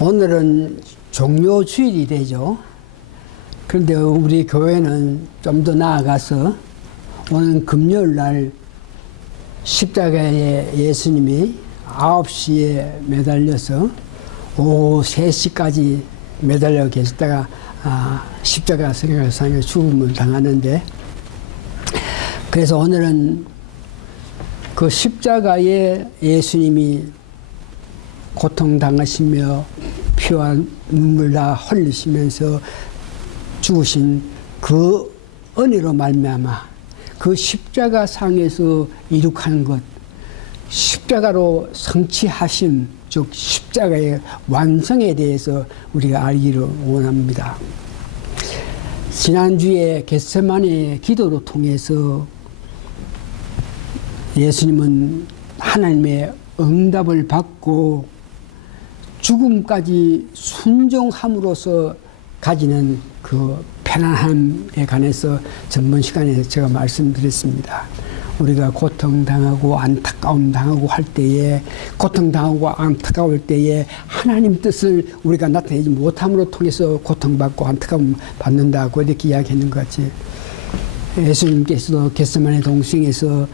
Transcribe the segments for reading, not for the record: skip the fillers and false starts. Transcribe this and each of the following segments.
오늘은 종료주일이 되죠. 그런데 우리 교회는 좀 더 나아가서 오늘 금요일 날 십자가에 예수님이 9시에 매달려서 오후 3시까지 매달려 계시다가 십자가 성경상에 죽음을 당하는데, 그래서 오늘은 그 십자가에 예수님이 고통당하시며 피와 눈물 다 흘리시면서 죽으신 그 은혜로 말미암아 그 십자가 상에서 이룩하는 것, 십자가로 성취하심, 즉 십자가의 완성에 대해서 우리가 알기를 원합니다. 지난주에 겟세마네 기도로 통해서 예수님은 하나님의 응답을 받고 죽음까지 순종함으로써 가지는 그 편안함에 관해서 전번 시간에 제가 말씀드렸습니다. 우리가 고통당하고 안타까움 당하고 할 때에, 고통당하고 안타까울 때에 하나님 뜻을 우리가 나타내지 못함으로 통해서 고통받고 안타까움 받는다고 이렇게 이야기했는 것 같이, 예수님께서도 겟세마네 동성에서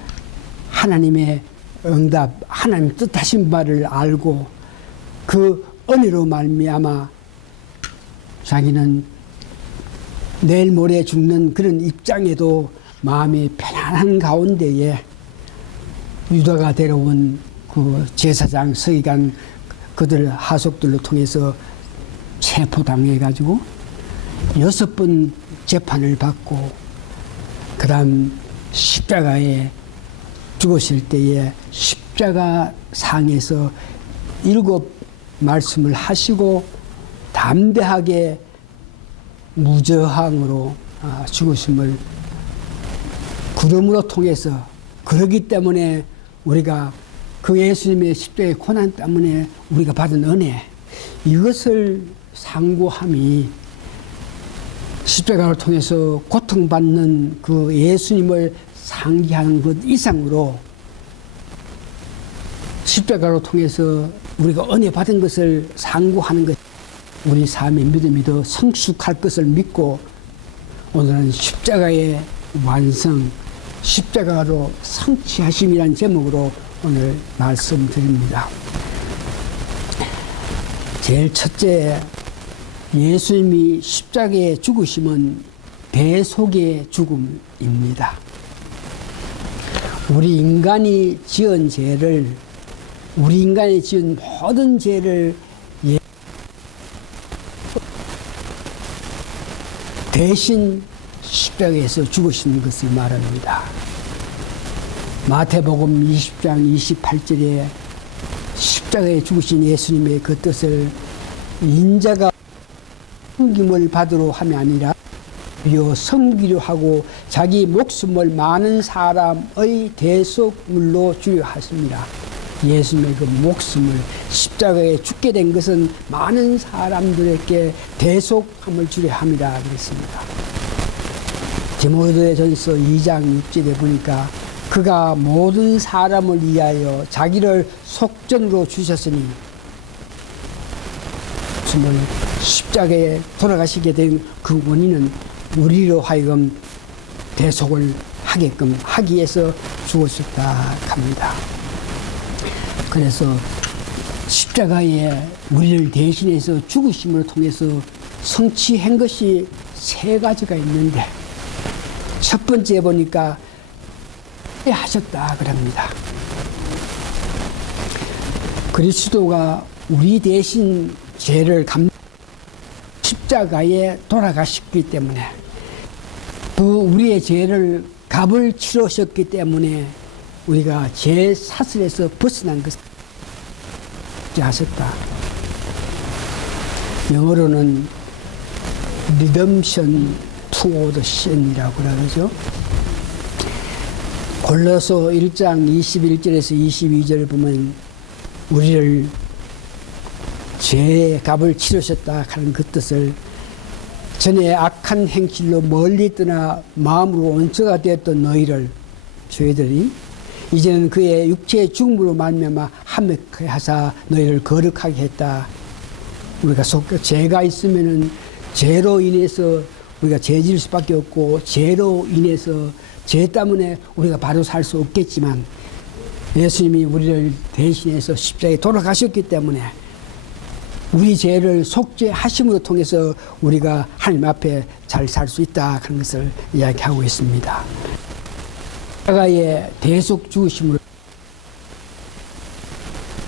하나님의 응답, 하나님 뜻하신 바를 알고 그 은혜로 말미암아 자기는 내일 모레 죽는 그런 입장에도 마음이 편안한 가운데에 유다가 데려온 그 제사장 서기관 그들 하속들로 통해서 체포당해가지고 6번 재판을 받고 그 다음 십자가에 죽으실 때에 십자가 상에서 7 말씀을 하시고 담대하게 무저항으로 죽으심을 구름으로 통해서, 그러기 때문에 우리가 그 예수님의 십자가의 고난 때문에 우리가 받은 은혜, 이것을 상고함이 십자가를 통해서 고통받는 그 예수님을 상기하는 것 이상으로 십자가로 통해서 우리가 은혜 받은 것을 상고하는 것, 우리 삶의 믿음이 더 성숙할 것을 믿고 오늘은 십자가의 완성, 십자가로 성취하심이라는 제목으로 오늘 말씀드립니다. 제일 첫째, 예수님이 십자가에 죽으심은 대속의 죽음입니다. 우리 인간이 지은 죄를, 우리 인간이 지은 모든 죄를 대신 십자가에서 죽으시는 것을 말합니다. 마태복음 20장 28절에 십자가에 죽으신 예수님의 그 뜻을 인자가 섬김을 받으러 함이 아니라 섬기려 하고 자기 목숨을 많은 사람의 대속물로 주려 하십니다. 예수님의 그 목숨을 십자가에 죽게 된 것은 많은 사람들에게 대속함을 주려 함이라 그랬습니다. 디모데전서 2장 6절에 보니까 그가 모든 사람을 위하여 자기를 속전으로 주셨으니, 정말 십자가에 돌아가시게 된 그 원인은 우리로 하여금 대속을 하게끔 하기 위해서 죽으셨다 합니다. 그래서 십자가에 우리를 대신해서 죽으심을 통해서 성취한 것이 3가지가 있는데, 첫 번째 보니까 하셨다 그럽니다. 그리스도가 우리 대신 죄를 십자가에 돌아가셨기 때문에, 그 우리의 죄를 값을 치르셨기 때문에 우리가 죄 사슬에서 벗어난 것을 하셨다. 영어로는 redemption to the sin이라고 그러죠. 골로새 1장 21절에서 22절을 보면 우리를 죄의 값을 치르셨다 하는 그 뜻을, 전에 악한 행실로 멀리 떠나 마음으로 원수가 되었던 너희를, 저희들이 이제는 그의 육체의 죽음으로 말미암아 함께 하사 너희를 거룩하게 했다. 우리가 죄가 있으면은 죄로 인해서 우리가 죄질 수밖에 없고, 죄로 인해서 죄 때문에 우리가 바로 살 수 없겠지만, 예수님이 우리를 대신해서 십자가에 돌아가셨기 때문에 우리 죄를 속죄하심으로 통해서 우리가 하나님 앞에 잘 살 수 있다 하는 것을 이야기하고 있습니다. 십자가의 대속 죽으심으로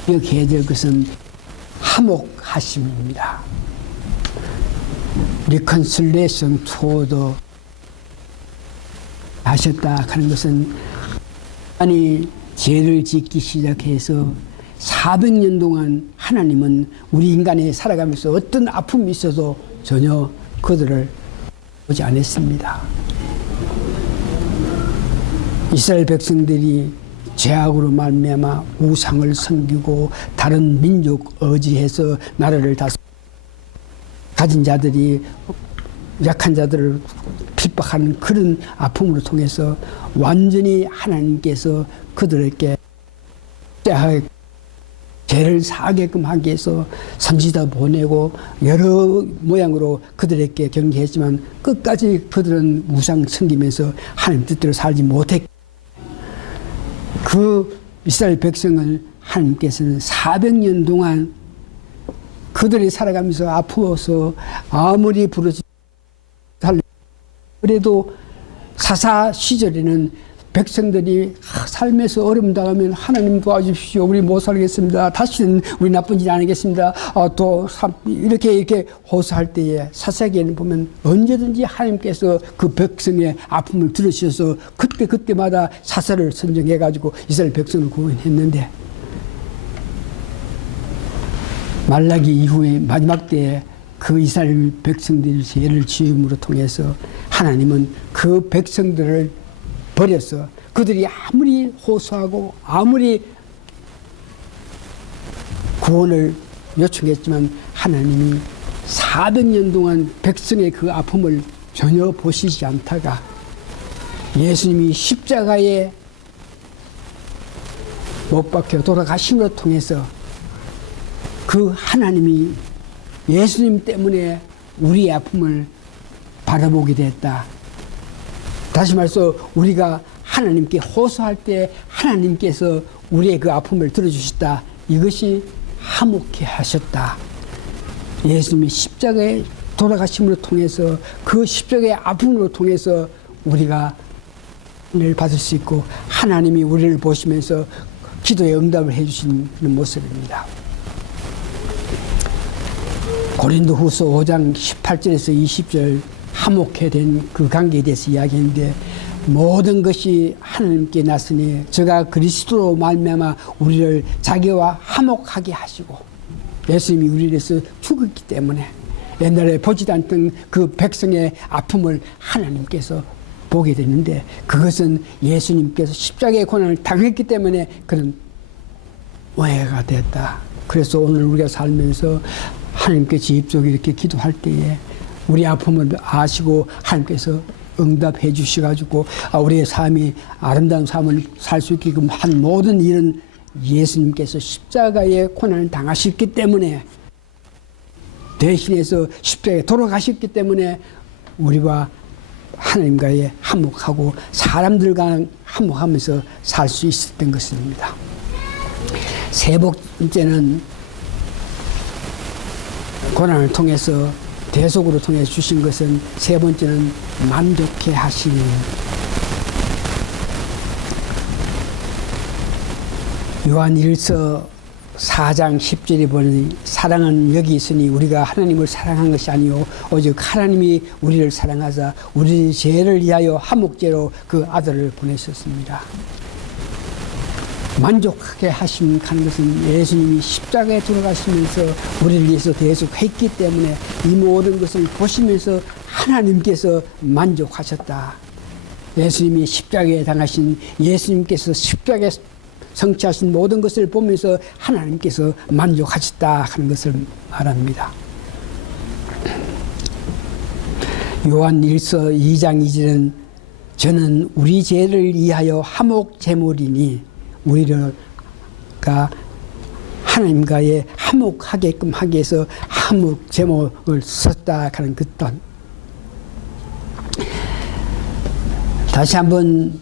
기억해야 될 것은 화목하심입니다. 리컨실레이션 투어도 하셨다 하는 것은, 아니 죄를 짓기 시작해서 400년 동안 하나님은 우리 인간이 살아가면서 어떤 아픔이 있어도 전혀 그들을 보지 않았습니다. 이스라엘 백성들이 죄악으로 말미암아 우상을 섬기고 다른 민족 의지해서 나라를 가진 자들이 약한 자들을 핍박하는 그런 아픔으로 통해서 완전히 하나님께서 그들에게 죄를 사하게끔 하기 위해서 선지자 보내고 여러 모양으로 그들에게 경계했지만 끝까지 그들은 우상 섬기면서 하나님 뜻대로 살지 못했고, 그 이스라엘 백성을 하나님께서는 400년 동안 그들이 살아가면서 아프어서 아무리 부르짖 그래도 사사 시절에는 백성들이 삶에서 어려움 당하면 하나님 도와주십시오. 우리 못 살겠습니다. 다시는 우리 나쁜 짓 안 하겠습니다. 또 이렇게 호소할 때에 사사기에는 보면 언제든지 하나님께서 그 백성의 아픔을 들으셔서 그때마다 사사를 선정해가지고 이스라엘 백성을 구원했는데, 말라기 이후에 마지막 때에 그 이스라엘 백성들이 죄를 지음으로 통해서 하나님은 그 백성들을 버려서 그들이 아무리 호소하고 아무리 구원을 요청했지만 하나님이 400년 동안 백성의 그 아픔을 전혀 보시지 않다가 예수님이 십자가에 못 박혀 돌아가심으로 통해서 그 하나님이 예수님 때문에 우리의 아픔을 바라보게 됐다. 다시 말해서 우리가 하나님께 호소할 때 하나님께서 우리의 그 아픔을 들어주셨다. 이것이 화목해 하셨다. 예수님이 십자가에 돌아가심으로 통해서 그 십자가의 아픔으로 통해서 우리가 은혜를 받을 수 있고 하나님이 우리를 보시면서 기도에 응답을 해주시는 모습입니다. 고린도후서 5장 18절에서 20절 화목해 된 그 관계에 대해서 이야기했는데, 모든 것이 하나님께 났으니 저가 그리스도로 말미암아 우리를 자기와 화목하게 하시고, 예수님이 우리를 위해서 죽었기 때문에 옛날에 보지도 않던 그 백성의 아픔을 하나님께서 보게 되는데, 그것은 예수님께서 십자가의 고난을 당했기 때문에 그런 오해가 됐다. 그래서 오늘 우리가 살면서 하나님께 지입적으로 이렇게 기도할 때에 우리 아픔을 아시고 하나님께서 응답해 주셔가지고 우리의 삶이 아름다운 삶을 살 수 있게끔 한 모든 일은 예수님께서 십자가의 고난을 당하셨기 때문에, 대신해서 십자가에 돌아가셨기 때문에 우리와 하나님과의 화목하고 사람들과 화목하면서 살 수 있었던 것입니다. 세 번째는 고난을 통해서 대속으로 통해 주신 것은, 세 번째는 만족해 하시니, 요한 1서 4장 10절에 보니 사랑은 여기 있으니 우리가 하나님을 사랑한 것이 아니요 오직 하나님이 우리를 사랑하사 우리 죄를 위하여 화목제로 그 아들을 보내셨습니다. 만족하게 하시는 것은 예수님이 십자가에 돌아가시면서 우리를 위해서 대속했기 때문에 이 모든 것을 보시면서 하나님께서 만족하셨다. 예수님이 십자가에 당하신, 예수님께서 십자가에 성취하신 모든 것을 보면서 하나님께서 만족하셨다 하는 것을 말합니다. 요한 1서 2장 2절은 저는 우리 죄를 위하여 화목 제물이니 우리가 하나님과의 화목하게끔 하기 위해서 화목 제목을 썼다 하는 그 뜻. 다시 한번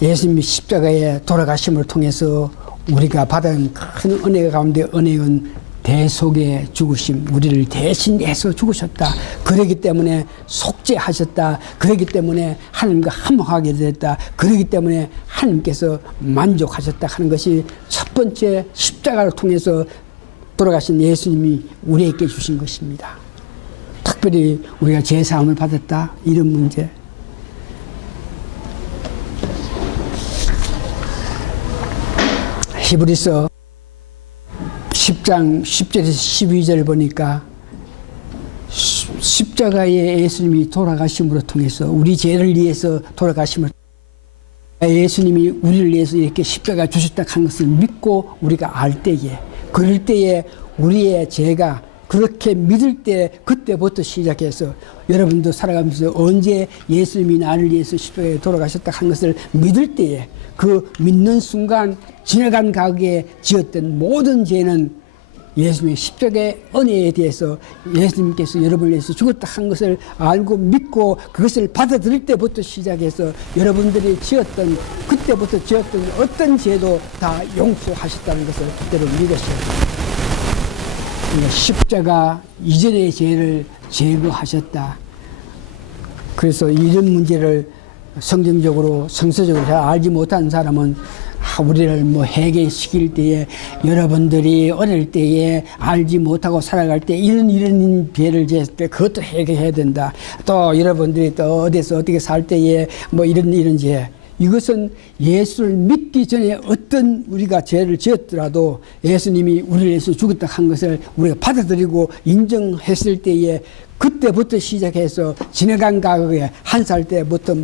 예수님이 십자가에 돌아가심을 통해서 우리가 받은 큰 은혜 가운데 은혜는 대속의 죽으심, 우리를 대신해서 죽으셨다. 그러기 때문에 속죄하셨다. 그러기 때문에 하나님과 화목하게 됐다. 그러기 때문에 하나님께서 만족하셨다 하는 것이 첫 번째 십자가를 통해서 돌아가신 예수님이 우리에게 주신 것입니다. 특별히 우리가 제사함을 받았다, 이런 문제. 히브리서 10장 10절에서 12절 보니까 십자가에 예수님이 돌아가심으로 통해서 우리 죄를 위해서 돌아가심을 예수님이 우리를 위해서 이렇게 십자가 주셨다 하는 것을 믿고 우리가 알 때에, 그럴 때에 우리의 죄가 그렇게 믿을 때, 그때부터 시작해서 여러분도 살아가면서 언제 예수님이 나를 위해서 십자가에 돌아가셨다 하는 것을 믿을 때에, 그 믿는 순간 지나간 과거에 지었던 모든 죄는 예수님의 십자가의 은혜에 대해서 예수님께서 여러분을 위해서 죽었다 한 것을 알고 믿고 그것을 받아들일 때부터 시작해서 여러분들이 지었던, 그때부터 지었던 어떤 죄도 다 용서하셨다는 것을 그대로 믿으셔야 됩니다. 십자가 이전의 죄를 제거하셨다. 그래서 이런 문제를 성경적으로, 성서적으로 잘 알지 못하는 사람은 우리를 회개시킬 때에, 여러분들이 어릴 때에 알지 못하고 살아갈 때 이런 죄를 지었을 때 그것도 해결해야 된다. 또 여러분들이 또 어디서 어떻게 살 때에 이런 죄. 이것은 예수를 믿기 전에 어떤 우리가 죄를 지었더라도 예수님이 우리를 위해서 죽었다 한 것을 우리가 받아들이고 인정했을 때에, 그때부터 시작해서 지나간 과거에 한 살 때부터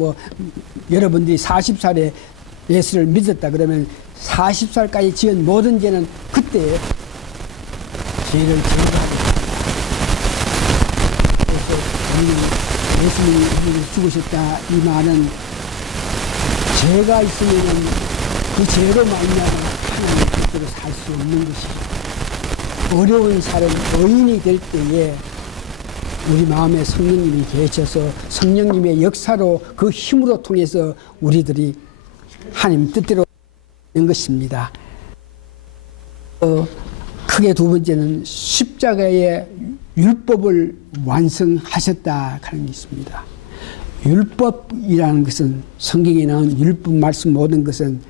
여러분들이 40살에 예수를 믿었다 그러면 40살까지 지은 모든 죄는 그때 죄를 제거하게 됩니다. 그래서 우리는 예수님이 우리를 죽으셨다, 이 말은 죄가 있으면 그 죄로 말미암아 하나님 뜻대로 살 수 없는 것이죠. 어려운 삶, 의인이 될 때에 우리 마음에 성령님이 계셔서 성령님의 역사로 그 힘으로 통해서 우리들이 하나님 뜻대로 되는 것입니다. 크게 두 번째는 십자가의 율법을 완성하셨다 하는 게 있습니다. 율법이라는 것은, 성경에 나온 율법 말씀 모든 것은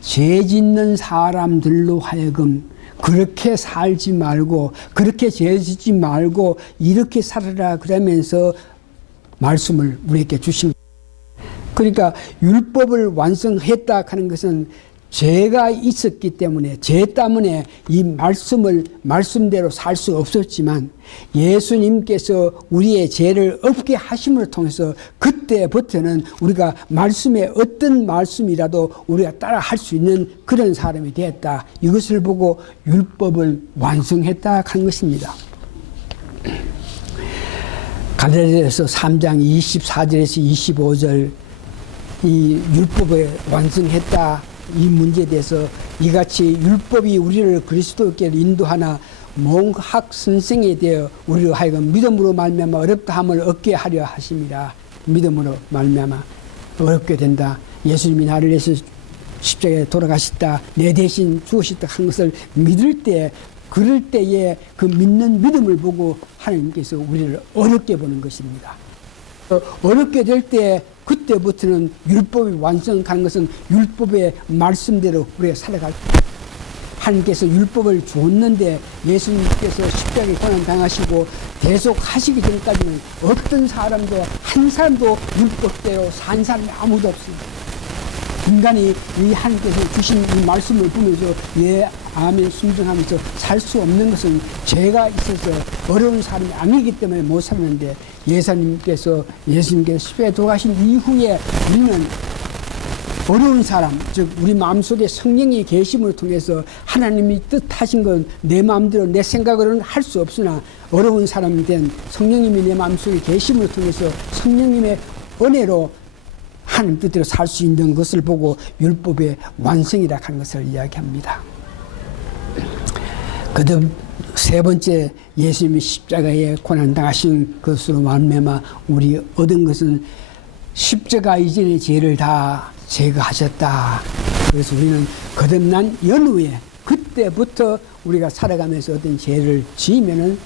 죄 짓는 사람들로 하여금 그렇게 살지 말고, 그렇게 죄 짓지 말고 이렇게 살아라 그러면서 말씀을 우리에게 주십니다. 그러니까 율법을 완성했다 하는 것은 죄가 있었기 때문에, 죄 때문에 이 말씀대로 살 수 없었지만 예수님께서 우리의 죄를 없게 하심을 통해서 그때부터는 우리가 말씀에 어떤 말씀이라도 우리가 따라 할 수 있는 그런 사람이 되었다. 이것을 보고 율법을 완성했다 하는 것입니다. 갈라디아서 3장 24절에서 25절, 이 율법을 완성했다, 이 문제에 대해서 이같이 율법이 우리를 그리스도께 인도하나 몽학 선생에 대해 우리로 하여금 믿음으로 말미암아 어렵다함을 얻게 하려 하심이라. 믿음으로 말미암아 어렵게 된다. 예수님이 나를 위해서 십자가에 돌아가셨다, 내 대신 죽으셨다 한 것을 믿을 때, 그럴 때에 그 믿는 믿음을 보고 하나님께서 우리를 어렵게 보는 것입니다. 어렵게 될 때 그때부터는 율법이 완성하는 것은 율법의 말씀대로 우리가 살아갈 때, 하나님께서 율법을 줬는데 예수님께서 십자가에 고난당하시고 대속하시기 전까지는 어떤 사람도, 한 사람도 율법대로 산 사람이 아무도 없습니다. 인간이 이 하나님께서 주신 이 말씀을 보면서 예, 아멘 순종하면서 살 수 없는 것은 죄가 있어서 어려운 사람이 아니기 때문에 못 살았는데, 예수님께서 십자가에 돌아가신 이후에 우리는 어려운 사람, 즉 우리 마음속에 성령이 계심을 통해서 하나님이 뜻하신 건 내 마음대로 내 생각으로는 할 수 없으나 어려운 사람이 된 성령님이 내 마음속에 계심을 통해서 성령님의 은혜로 하나님 뜻대로 살 수 있는 것을 보고 율법의 완성이라 하는 것을 이야기합니다. 세 번째, 예수님이 십자가에 고난당하신 것으로 말미암아 우리 얻은 것은 십자가 이전의 죄를 다 제거하셨다. 그래서 우리는 거듭난 연후에 그때부터 우리가 살아가면서 어떤 죄를 지으면은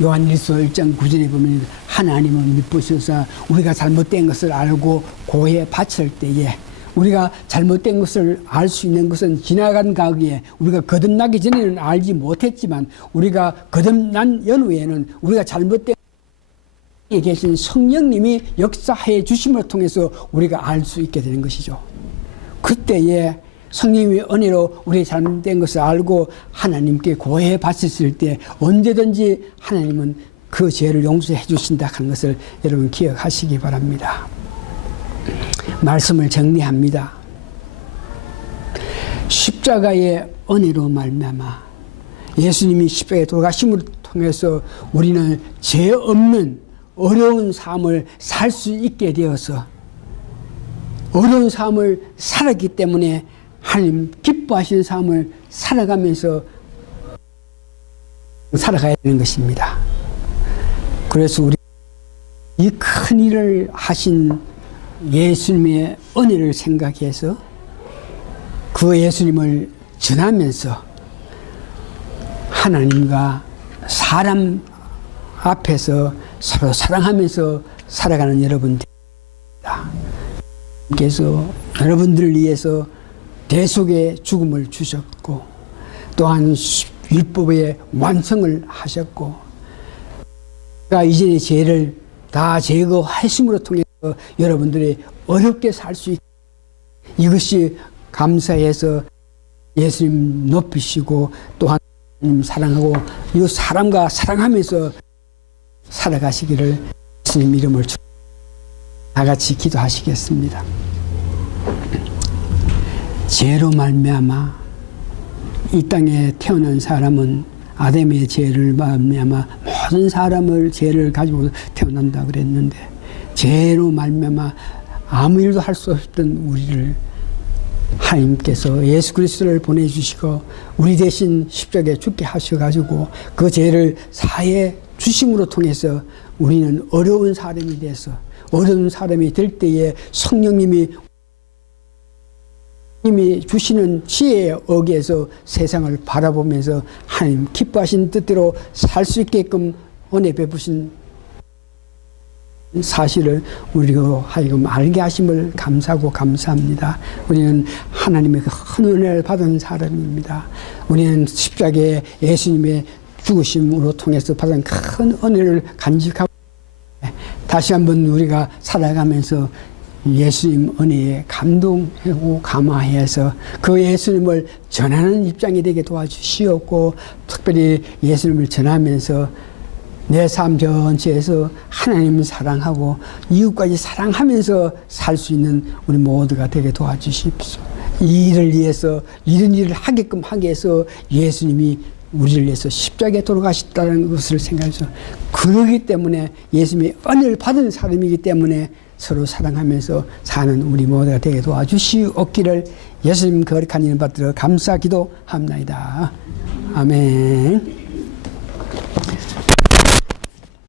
요한일서 1장 9절에 보면 하나님은 미쁘셔서 우리가 잘못된 것을 알고 고해 바칠 때에 우리가 잘못된 것을 알 수 있는 것은 지나간 과거에 우리가 거듭나기 전에는 알지 못했지만 우리가 거듭난 연후에는 우리가 잘못된 에 계신 성령님이 역사해 주심을 통해서 우리가 알 수 있게 되는 것이죠. 그때에 성령님의 은혜로 우리의 잘못된 것을 알고 하나님께 고해 바쳤을 때 언제든지 하나님은 그 죄를 용서해 주신다 하는 것을 여러분 기억하시기 바랍니다. 말씀을 정리합니다. 십자가의 은혜로 말미암아 예수님이 십자가에 돌아가심을 통해서 우리는 죄 없는 어려운 삶을 살 수 있게 되어서 어려운 삶을 살았기 때문에 하나님 기뻐하시는 삶을 살아가면서 살아가야 되는 것입니다. 그래서 우리 이 큰 일을 하신 예수님의 은혜를 생각해서 그 예수님을 전하면서 하나님과 사람 앞에서 서로 사랑하면서 살아가는 여러분들입니다. 께서 여러분들을 위해서 대속의 죽음을 주셨고 또한 율법의 완성을 하셨고 이전의 죄를 다 제거하심으로 통해서 여러분들이 어렵게 살 수 있게 이것이 감사해서 예수님 높이시고 또한 하나님 사랑하고 이 사람과 사랑하면서 살아가시기를 예수님 이름을 다 같이 기도하시겠습니다. 죄로 말미암아 이 땅에 태어난 사람은 아담의 죄를 말미암아 모든 사람을 죄를 가지고 태어난다 그랬는데 죄로 말미암아 아무 일도 할 수 없던 우리를 하나님께서 예수 그리스도를 보내주시고 우리 대신 십자가에 죽게 하셔가지고 그 죄를 사해 주심으로 통해서 우리는 어려운 사람이 돼서 어려운 사람이 될 때에 성령님이 주시는 지혜에 의해서 세상을 바라보면서 하나님 기뻐하신 뜻대로 살 수 있게끔 은혜 베푸신 사실을 우리로 하여금 알게 하심을 감사하고 감사합니다. 우리는 하나님의 큰 은혜를 받은 사람입니다. 우리는 십자가에 예수님의 죽으심으로 통해서 받은 큰 은혜를 간직하고 다시 한번 우리가 살아가면서 예수님 은혜에 감동하고 감화해서 그 예수님을 전하는 입장이 되게 도와주시옵고 특별히 예수님을 전하면서 내 삶 전체에서 하나님을 사랑하고 이웃까지 사랑하면서 살 수 있는 우리 모두가 되게 도와주십시오. 이 일을 위해서 이런 일을 하게끔 하게 해서 예수님이 우리를 위해서 십자가에 돌아가셨다는 것을 생각해서 그러기 때문에 예수님의 은혜를 받은 사람이기 때문에 서로 사랑하면서 사는 우리 모두가 되게 도와주시옵기를 예수님 거룩한 이름 받들어 감사 기도합나이다. 아멘.